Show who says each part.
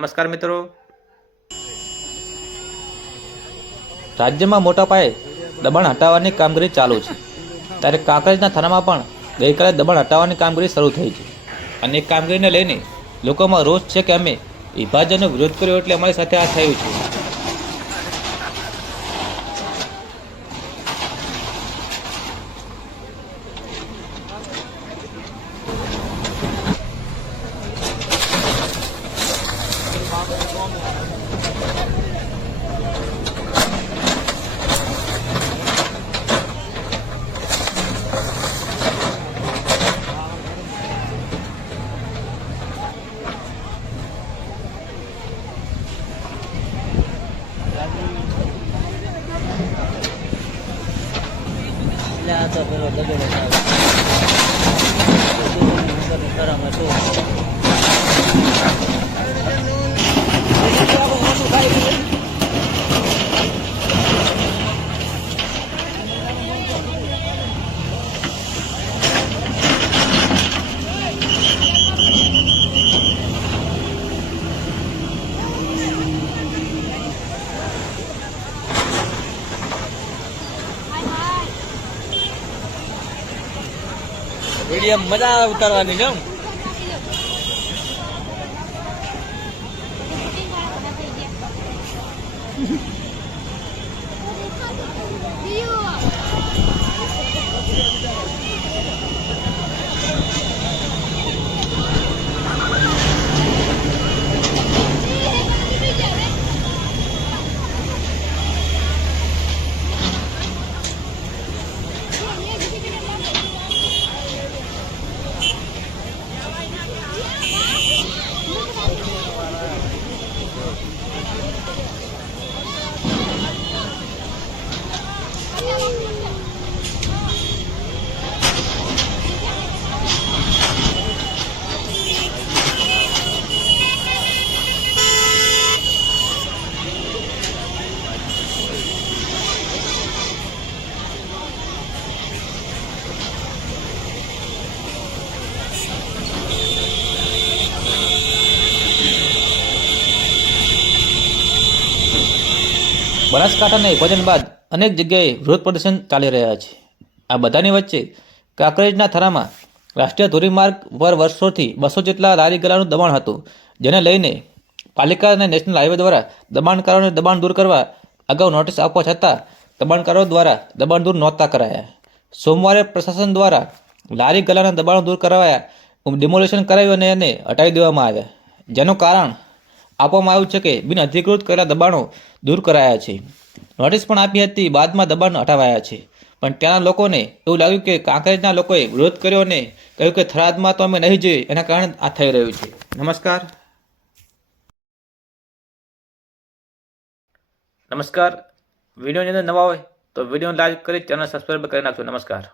Speaker 1: નમસ્કાર મિત્રો.
Speaker 2: રાજ્યમાં મોટા પાયે દબાણ હટાવવાની કામગીરી ચાલુ છે. ત્યારે કાંકરેજના થાનામાં પણ ગઈકાલે દબાણ હટાવવાની કામગીરી શરૂ થઈ છે. અને એ કામગીરીને લઈને લોકોમાં રોષ છે કે અમે વિભાજનનો વિરોધ કર્યો એટલે અમારી સાથે આ થયું છે.
Speaker 3: એટલે આ તો પેલો દગડો વીડિયો મજા ઉતારવાની છે એમ?
Speaker 2: બનાસકાંઠાના વિભાજન બાદ અનેક જગ્યાએ વિરોધ પ્રદર્શન ચાલી રહ્યા છે. આ બધાની વચ્ચે કાંકરેજના થરામાં રાષ્ટ્રીય ધોરીમાર્ગ પર વર્ષોથી બસો જેટલા લારી ગલાનું દબાણ હતું, જેને લઈને પાલિકા અને નેશનલ હાઈવે દ્વારા દબાણકારોને દબાણ દૂર કરવા અગાઉ નોટિસ આપવા છતાં દબાણકારો દ્વારા દબાણ દૂર નહોતા કરાયા. સોમવારે પ્રશાસન દ્વારા લારી ગલાના દબાણો દૂર કરાવાયા, ડિમોલેશન કરાવ્યું અને એને હટાવી દેવામાં આવ્યા. જેનું કારણ આપવામાં આવ્યું છે કે બિન અધિકૃત કરેલા દબાણો દૂર કરાયા છે. નોટિસ પણ આપી હતી, બાદમાં દબાણ હટાવાયા છે. પણ ત્યાંના લોકોને એવું લાગ્યું કે કાંકરેજના લોકોએ વિરોધ કર્યો અને કહ્યું કે થરાદમાં તો અમે નહીં જોઈએ, એના કારણે આ થઈ રહ્યું છે. નમસ્કાર. નમસ્કાર. વિડીયોની અંદર નવા હોય તો વીડિયો લાઈક કરી ચેનલ સબસ્ક્રાઈબ કરી નાખજો. નમસ્કાર.